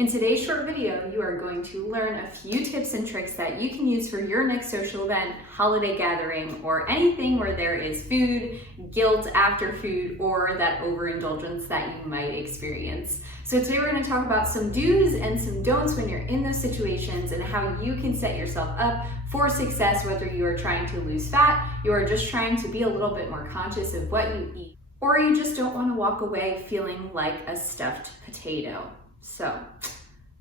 In today's short video, you are going to learn a few tips and tricks that you can use for your next social event, holiday gathering, or anything where there is food, guilt after food, or that overindulgence that you might experience. So today we're going to talk about some do's and some don'ts when you're in those situations and how you can set yourself up for success, whether you are trying to lose fat, you are just trying to be a little bit more conscious of what you eat, or you just don't want to walk away feeling like a stuffed potato. So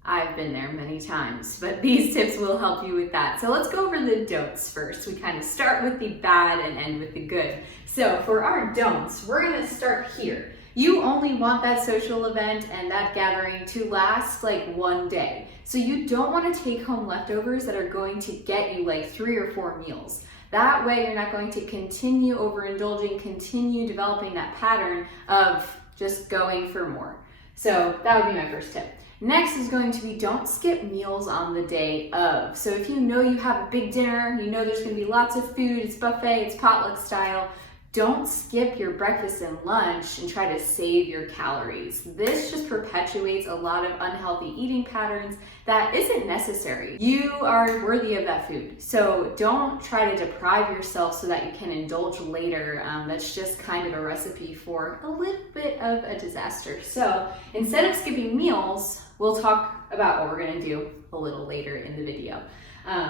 I've been there many times, but these tips will help you with that. So let's go over the don'ts first. We kind of start with the bad and end with the good. So for our don'ts, we're going to start here. You only want that social event and that gathering to last like one day. So you don't want to take home leftovers that are going to get you like 3 or 4 meals. That way you're not going to continue overindulging, continue developing that pattern of just going for more. So that would be my first tip. Next is going to be don't skip meals on the day of. So if you know you have a big dinner, you know there's going to be lots of food, it's buffet, it's potluck style, don't skip your breakfast and lunch and try to save your calories. This just perpetuates a lot of unhealthy eating patterns that isn't necessary. You are worthy of that food. So don't try to deprive yourself so that you can indulge later. That's just kind of a recipe for a little bit of a disaster. So instead of skipping meals, we'll talk about what we're going to do a little later in the video.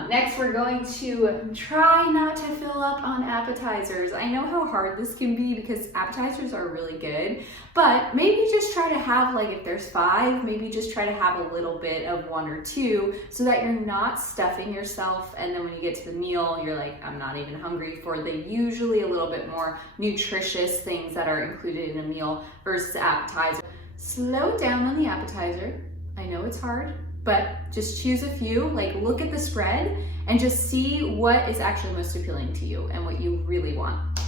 Next, we're going to try not to fill up on appetizers. I know how hard this can be because appetizers are really good, but maybe just try to have, like, if there's 5, maybe just try to have a little bit of 1 or 2 so that you're not stuffing yourself, and then when you get to the meal, you're like, I'm not even hungry for the usually a little bit more nutritious things that are included in a meal versus appetizer. Slow down on the appetizer. I know it's hard, but just choose a few, like look at the spread and just see what is actually most appealing to you and what you really want.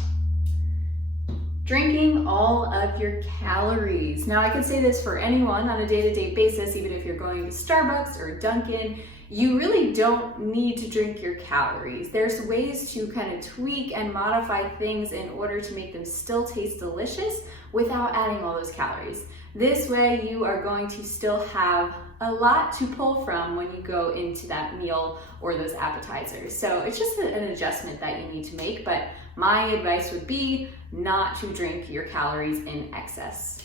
Drinking all of your calories. Now I can say this for anyone on a day-to-day basis, even if you're going to Starbucks or Dunkin', you really don't need to drink your calories. There's ways to kind of tweak and modify things in order to make them still taste delicious without adding all those calories. This way you are going to still have a lot to pull from when you go into that meal or those appetizers. So it's just an adjustment that you need to make, but my advice would be not to drink your calories in excess.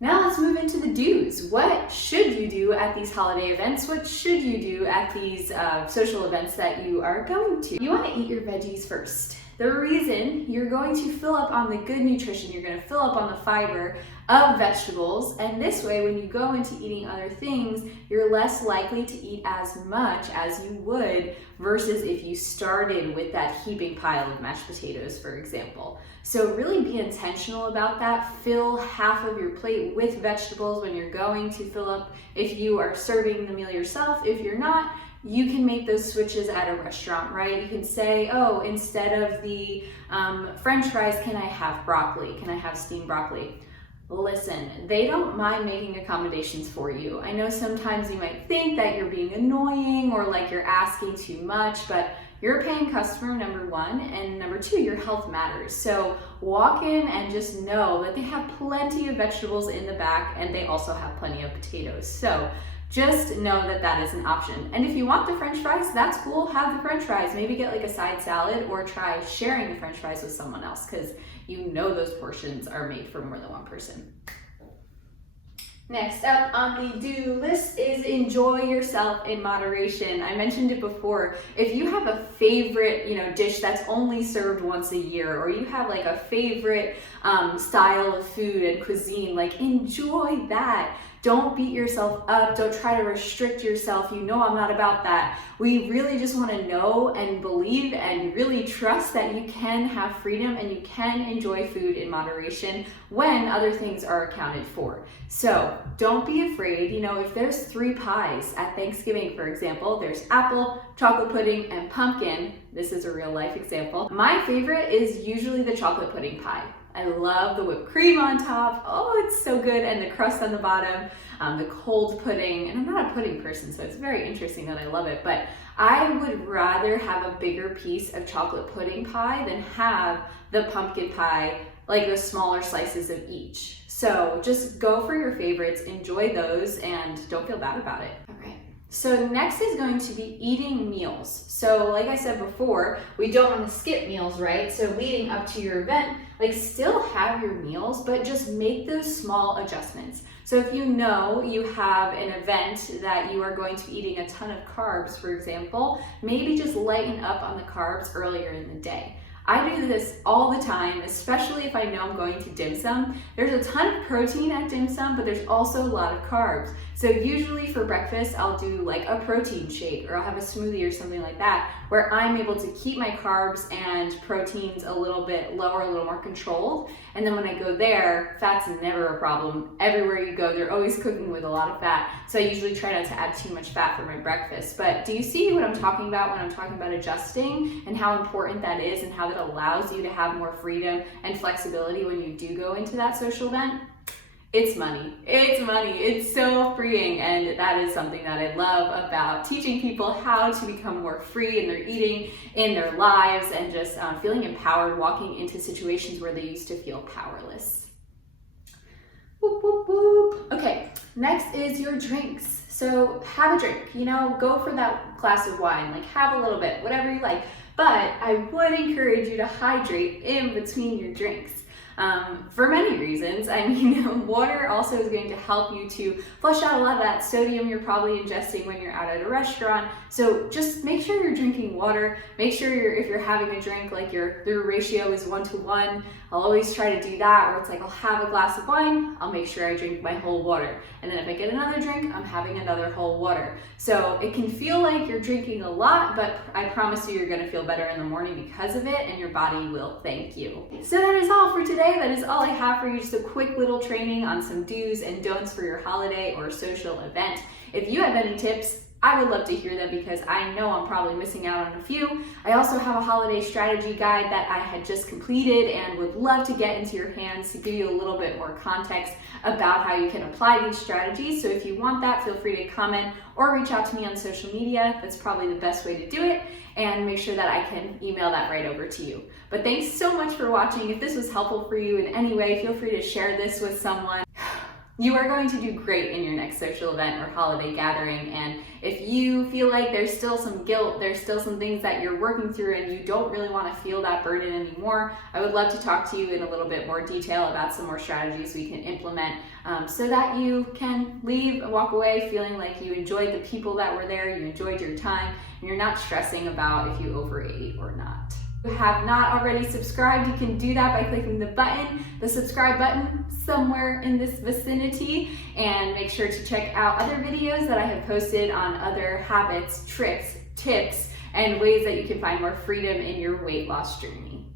Now let's move into the do's. What should you do at these holiday events? What should you do at these social events that you are going to? You want to eat your veggies first. The reason you're going to fill up on the good nutrition, you're going to fill up on the fiber of vegetables, and this way when you go into eating other things, you're less likely to eat as much as you would versus if you started with that heaping pile of mashed potatoes, for example. So really be intentional about that. Fill half of your plate with vegetables when you're going to fill up if you are serving the meal yourself. If you're not, you can make those switches at a restaurant, right? You can say, oh, instead of the French fries, can I have broccoli? Can I have steamed broccoli? Listen, they don't mind making accommodations for you. I know sometimes you might think that you're being annoying or like you're asking too much, but you're a paying customer, number 1, and number 2, your health matters. So walk in and just know that they have plenty of vegetables in the back and they also have plenty of potatoes. So just know that that is an option. And if you want the French fries, that's cool, have the French fries. Maybe get like a side salad or try sharing the French fries with someone else because you know those portions are made for more than one person. Next up on the do list is enjoy yourself in moderation. I mentioned it before. If you have a favorite, dish that's only served once a year, or you have like a favorite style of food and cuisine, like enjoy that. Don't beat yourself up. Don't try to restrict yourself. You know I'm not about that. We really just want to know and believe and really trust that you can have freedom and you can enjoy food in moderation when other things are accounted for. So don't be afraid. If there's 3 pies at Thanksgiving, for example, there's apple, chocolate pudding, and pumpkin. This is a real life example. My favorite is usually the chocolate pudding pie. I love the whipped cream on top. Oh, it's so good. And the crust on the bottom, the cold pudding. And I'm not a pudding person, so it's very interesting that I love it. But I would rather have a bigger piece of chocolate pudding pie than have the pumpkin pie like the smaller slices of each. So just go for your favorites, enjoy those, and don't feel bad about it. All right. So next is going to be eating meals. So like I said before, we don't want to skip meals, right? So leading up to your event, like still have your meals, but just make those small adjustments. So if you know you have an event that you are going to be eating a ton of carbs, for example, maybe just lighten up on the carbs earlier in the day. I do this all the time, especially if I know I'm going to dim sum. There's a ton of protein at dim sum, but there's also a lot of carbs. So usually for breakfast, I'll do like a protein shake, or I'll have a smoothie or something like that, where I'm able to keep my carbs and proteins a little bit lower, a little more controlled. And then when I go there, fat's never a problem. Everywhere you go, they're always cooking with a lot of fat. So I usually try not to add too much fat for my breakfast. But do you see what I'm talking about when I'm talking about adjusting and how important that is and how that allows you to have more freedom and flexibility when you do go into that social event? It's money. It's money. It's so freeing, and that is something that I love about teaching people how to become more free in their eating, in their lives, and just feeling empowered walking into situations where they used to feel powerless. Whoop, whoop, whoop. Okay, next is your drinks. So have a drink, go for that glass of wine, like have a little bit, whatever you like. But I would encourage you to hydrate in between your drinks. For many reasons. I mean, water also is going to help you to flush out a lot of that sodium you're probably ingesting when you're out at a restaurant. So just make sure you're drinking water. Make sure if you're having a drink, like your ratio is 1-to-1. I'll always try to do that, where it's like I'll have a glass of wine, I'll make sure I drink my whole water. And then if I get another drink, I'm having another whole water. So it can feel like you're drinking a lot, but I promise you, you're gonna feel better in the morning because of it, and your body will thank you. So that is all for today. That is all I have for you, just a quick little training on some do's and don'ts for your holiday or social event. If you have any tips, I would love to hear them, because I know I'm probably missing out on a few. I also have a holiday strategy guide that I had just completed and would love to get into your hands to give you a little bit more context about how you can apply these strategies. So if you want that, feel free to comment or reach out to me on social media. That's probably the best way to do it, and make sure that I can email that right over to you. But thanks so much for watching. If this was helpful for you in any way, feel free to share this with someone. You are going to do great in your next social event or holiday gathering, and if you feel like there's still some guilt, there's still some things that you're working through and you don't really want to feel that burden anymore, I would love to talk to you in a little bit more detail about some more strategies we can implement so that you can leave and walk away feeling like you enjoyed the people that were there, you enjoyed your time, and you're not stressing about if you overate or not. If you have not already subscribed, you can do that by clicking the subscribe button somewhere in this vicinity, and make sure to check out other videos that I have posted on other habits, tricks, tips, and ways that you can find more freedom in your weight loss journey.